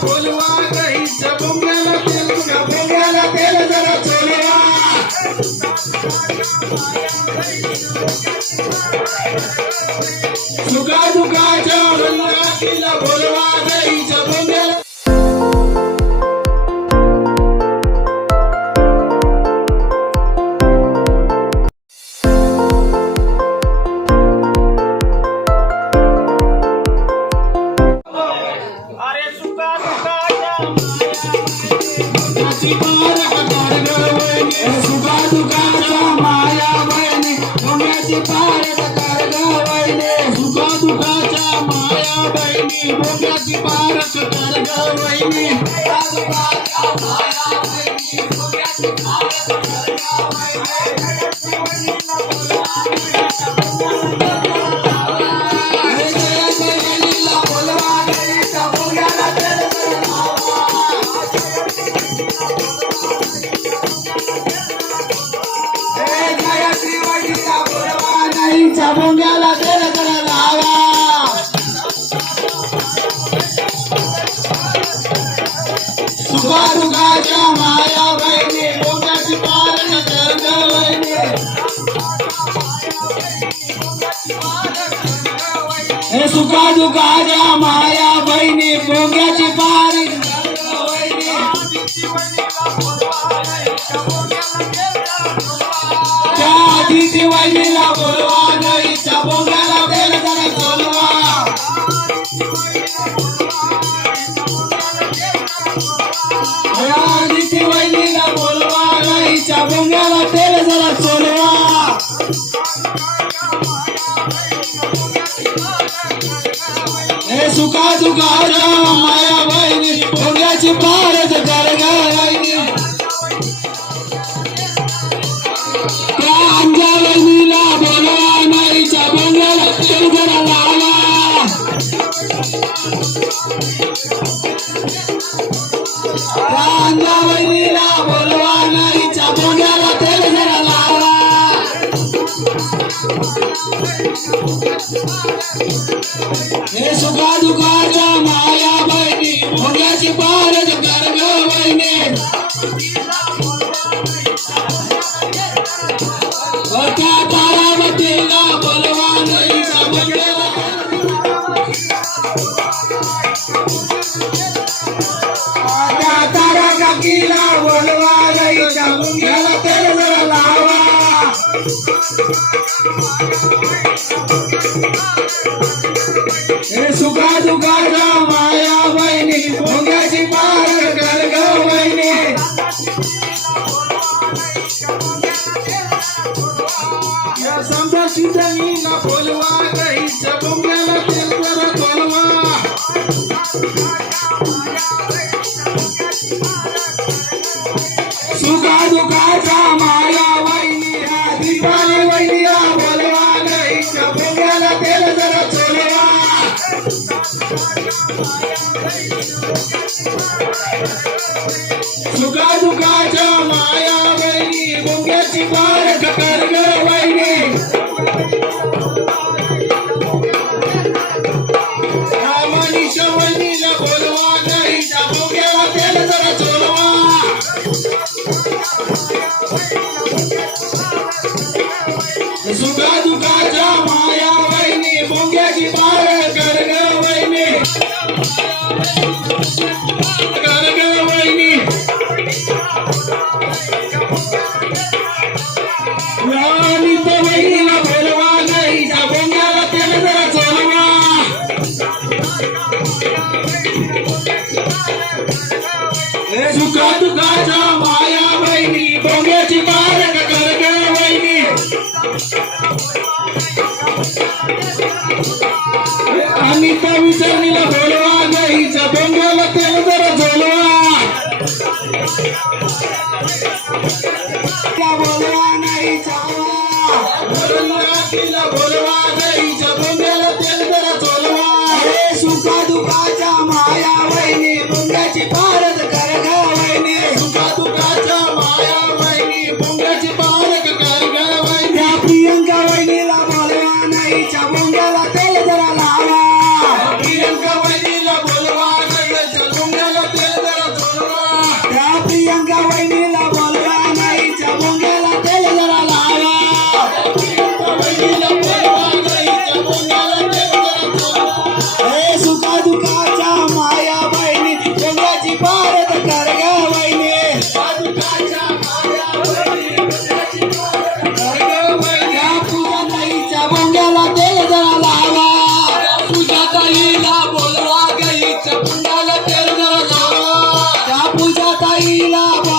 चोलवा सुखा दुखाच्या वनरातीला बोलवा गाईच्या बोंबल्याला माया बहिणी भोग्याची पारक तर गवैनी सुखा दुखाच्या माया बहिणी लोकांची पारण हे सुखा माया सुखा दुखाच्या माया हे सुखा दुखाच्या माया बहिणी भोग्याची पारच गर्ग बहिणी त्या तारावतीला Yeah. सुखा दुखाच्या माया बहिणी बोंब्याची पार माया बोंग्याची पार वहिनी तो हे त्या विचारणीला बोलवा बोंग्याला तेल जरा झोलवा बोलवा नाही तिला बोलवा गाईच्या बोंग्याला तेल जरा झोलवा हे सुखा दुखाच्या माया बहिणी बोंग्याची पारद We Leela